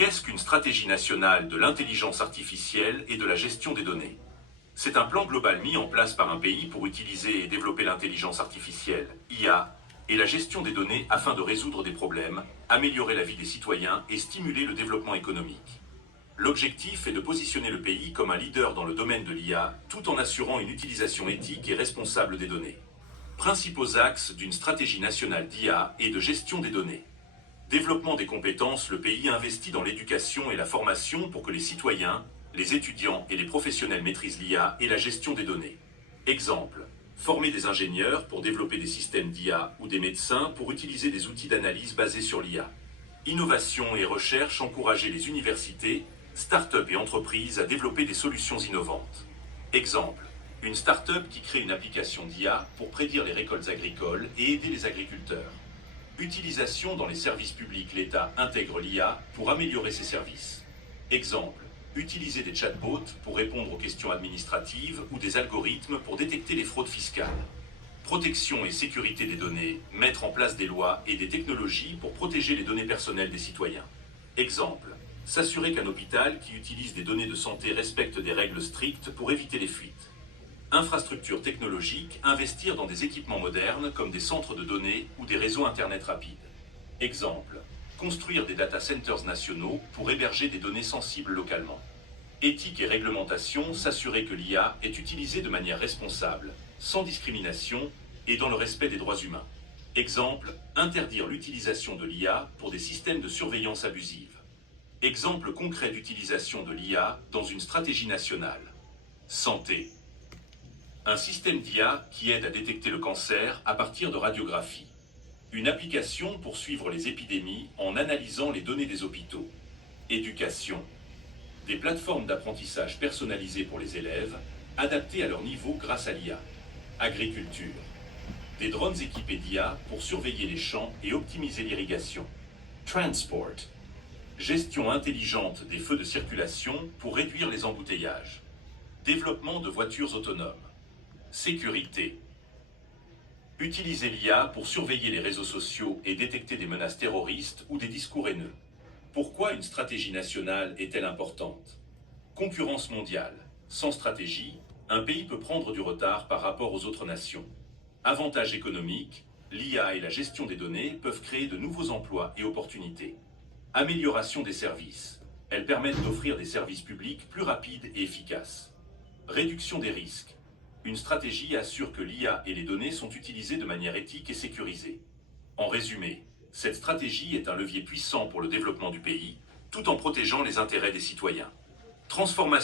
Qu'est-ce qu'une stratégie nationale de l'intelligence artificielle et de la gestion des données? C'est un plan global mis en place par un pays pour utiliser et développer l'intelligence artificielle, IA, et la gestion des données afin de résoudre des problèmes, améliorer la vie des citoyens et stimuler le développement économique. L'objectif est de positionner le pays comme un leader dans le domaine de l'IA, tout en assurant une utilisation éthique et responsable des données. Principaux axes d'une stratégie nationale d'IA et de gestion des données. Développement des compétences, le pays investit dans l'éducation et la formation pour que les citoyens, les étudiants et les professionnels maîtrisent l'IA et la gestion des données. Exemple, former des ingénieurs pour développer des systèmes d'IA ou des médecins pour utiliser des outils d'analyse basés sur l'IA. Innovation et recherche, encourager les universités, start-up et entreprises à développer des solutions innovantes. Exemple, une start-up qui crée une application d'IA pour prédire les récoltes agricoles et aider les agriculteurs. Utilisation dans les services publics, l'État intègre l'IA pour améliorer ses services. Exemple, utiliser des chatbots pour répondre aux questions administratives ou des algorithmes pour détecter les fraudes fiscales. Protection et sécurité des données, mettre en place des lois et des technologies pour protéger les données personnelles des citoyens. Exemple, s'assurer qu'un hôpital qui utilise des données de santé respecte des règles strictes pour éviter les fuites. Infrastructures technologiques, investir dans des équipements modernes comme des centres de données ou des réseaux Internet rapides. Exemple, construire des data centers nationaux pour héberger des données sensibles localement. Éthique et réglementation, s'assurer que l'IA est utilisée de manière responsable, sans discrimination et dans le respect des droits humains. Exemple, interdire l'utilisation de l'IA pour des systèmes de surveillance abusive. Exemple concret d'utilisation de l'IA dans une stratégie nationale. Santé. Un système d'IA qui aide à détecter le cancer à partir de radiographie. Une application pour suivre les épidémies en analysant les données des hôpitaux. Éducation. Des plateformes d'apprentissage personnalisées pour les élèves, adaptées à leur niveau grâce à l'IA. Agriculture. Des drones équipés d'IA pour surveiller les champs et optimiser l'irrigation. Transport. Gestion intelligente des feux de circulation pour réduire les embouteillages. Développement de voitures autonomes. Sécurité. Utiliser l'IA pour surveiller les réseaux sociaux et détecter des menaces terroristes ou des discours haineux. Pourquoi une stratégie nationale est-elle importante? Concurrence mondiale. Sans stratégie, un pays peut prendre du retard par rapport aux autres nations. Avantages économiques, l'IA et la gestion des données peuvent créer de nouveaux emplois et opportunités. Amélioration des services. Elles permettent d'offrir des services publics plus rapides et efficaces. Réduction des risques. Une stratégie assure que l'IA et les données sont utilisées de manière éthique et sécurisée. En résumé, cette stratégie est un levier puissant pour le développement du pays, tout en protégeant les intérêts des citoyens. Transformation